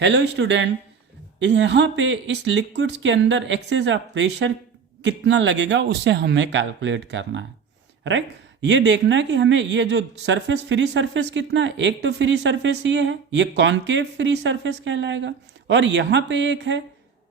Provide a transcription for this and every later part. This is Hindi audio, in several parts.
हेलो स्टूडेंट, यहाँ पे इस लिक्विड्स के अंदर एक्सेस ऑफ प्रेशर कितना लगेगा उसे हमें कैलकुलेट करना है। राइट, ये देखना है कि हमें ये जो सरफेस फ्री सरफेस कितना है। एक तो फ्री सरफेस ये है, ये कॉनकेव फ्री सरफेस कहलाएगा, और यहाँ पे एक है,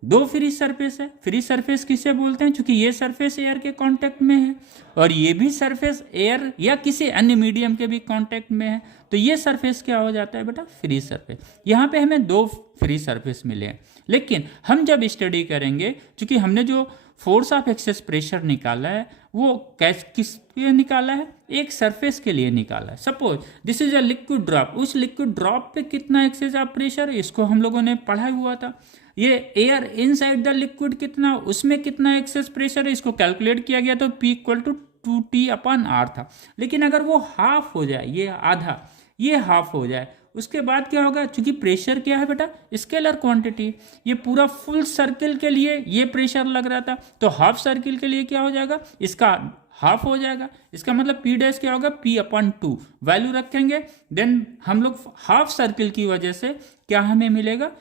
दो फ्री सरफेस है। फ्री सरफेस किसे बोलते हैं? क्योंकि ये सरफेस एयर के कांटेक्ट में है और ये भी सरफेस एयर या किसी अन्य मीडियम के भी कांटेक्ट में है, तो ये सरफेस क्या हो जाता है बेटा? Free surface. यहाँ पे हमें दो फ्री सरफेस मिले हैं, लेकिन हम जब स्टडी करेंगे, क्योंकि हमने जो फोर्स ऑफ एक्सेस प्रेशर निकाला है वो किस लिए निकाला है? एक सरफेस के लिए निकाला है। Suppose this is a liquid drop, उस लिक्विड ड्रॉप पे कितना एक्सेस ऑफ प्रेशर, इसको हम लोगों ने पढ़ा हुआ था। ये एयर इनसाइड द लिक्विड कितना, उसमें कितना एक्सेस प्रेशर है, इसको कैलकुलेट किया गया तो P इक्वल टू 2T/R था। लेकिन अगर वो हाफ हो जाए, ये आधा, ये हाफ हो जाए, उसके बाद क्या होगा? क्योंकि प्रेशर क्या है बेटा? Scalar quantity. ये पूरा फुल सर्किल के लिए ये प्रेशर लग रहा था, तो हाफ सर्किल के लिए क्या हो जाएगा? इसका हाफ हो जाएगा। इसका मतलब P डैश क्या होगा? P/2 वैल्यू रखेंगे, देन हम लोग हाफ सर्किल की वजह से क्या हमें मिलेगा?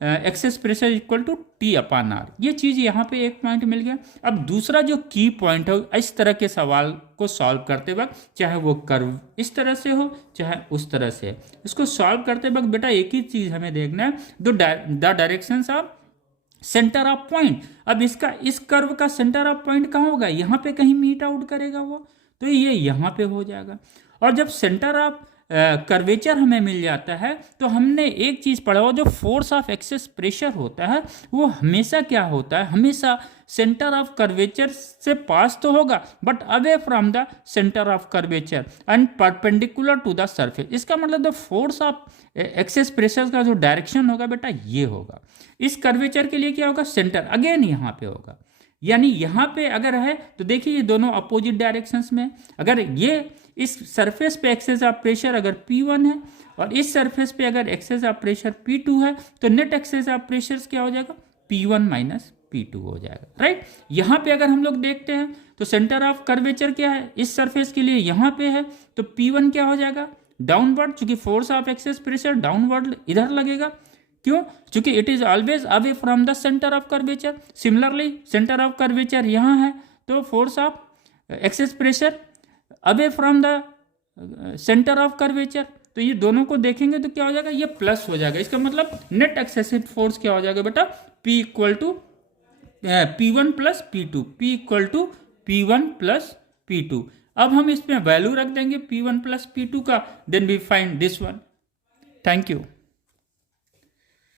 Excess pressure equal to T/R। ये चीज़ यहाँ पे एक पॉइंट मिल गया। अब दूसरा जो की पॉइंट है इस तरह के सवाल को सॉल्व करते वक्त, चाहे वो कर्व इस तरह से हो चाहे उस तरह से, इसको सॉल्व करते वक्त बेटा एक ही चीज़ हमें देखना है, the directions of centre of point. अब इसका, इस कर्व का सेंटर ऑफ पॉइंट कहाँ होगा? यहाँ पे कहीं मीट आउट करेगा वो, तो ये यहाँ पे हो जाएगा। और जब सेंटर ऑफ कर्वेचर हमें मिल जाता है तो हमने एक चीज़ पढ़ा हो, जो फोर्स ऑफ एक्सेस प्रेशर होता है वो हमेशा क्या होता है? हमेशा सेंटर ऑफ कर्वेचर से पास तो होगा but away from the centre of curvature and perpendicular to the surface. इसका मतलब the force of excess pressure का जो डायरेक्शन होगा बेटा ये होगा। इस कर्वेचर के लिए क्या होगा? सेंटर अगेन यहाँ पे होगा, यानी यहाँ पे अगर है तो देखिए ये दोनों अपोजिट डायरेक्शंस में। अगर ये इस सरफेस पे एक्सेस ऑफ प्रेशर अगर P1 है और इस सरफेस पे अगर एक्सेस ऑफ प्रेशर P2 है, तो नेट एक्सेस ऑफ प्रेशर क्या हो जाएगा? P1 माइनस P2 हो जाएगा। राइट, यहाँ पे अगर हम लोग देखते हैं तो सेंटर ऑफ कर्वेचर क्या है इस सरफेस के लिए? यहाँ पे है, तो P1 क्या हो जाएगा? डाउनवर्ड, चूंकि force of excess pressure downward इधर लगेगा। क्यों? क्योंकि it is always away from the centre of curvature. Similarly centre of curvature यहाँ है, तो force of excess pressure away from the centre of curvature. तो ये दोनों को देखेंगे तो क्या हो जाएगा? ये प्लस हो जाएगा। इसका मतलब नेट एक्सेसिव फोर्स क्या हो जाएगा बेटा? P equal to P1 plus P2, P equal to P1 plus P2। अब हम इसमें वैल्यू रख देंगे P1 प्लस P2 का, then we find this one. Thank you.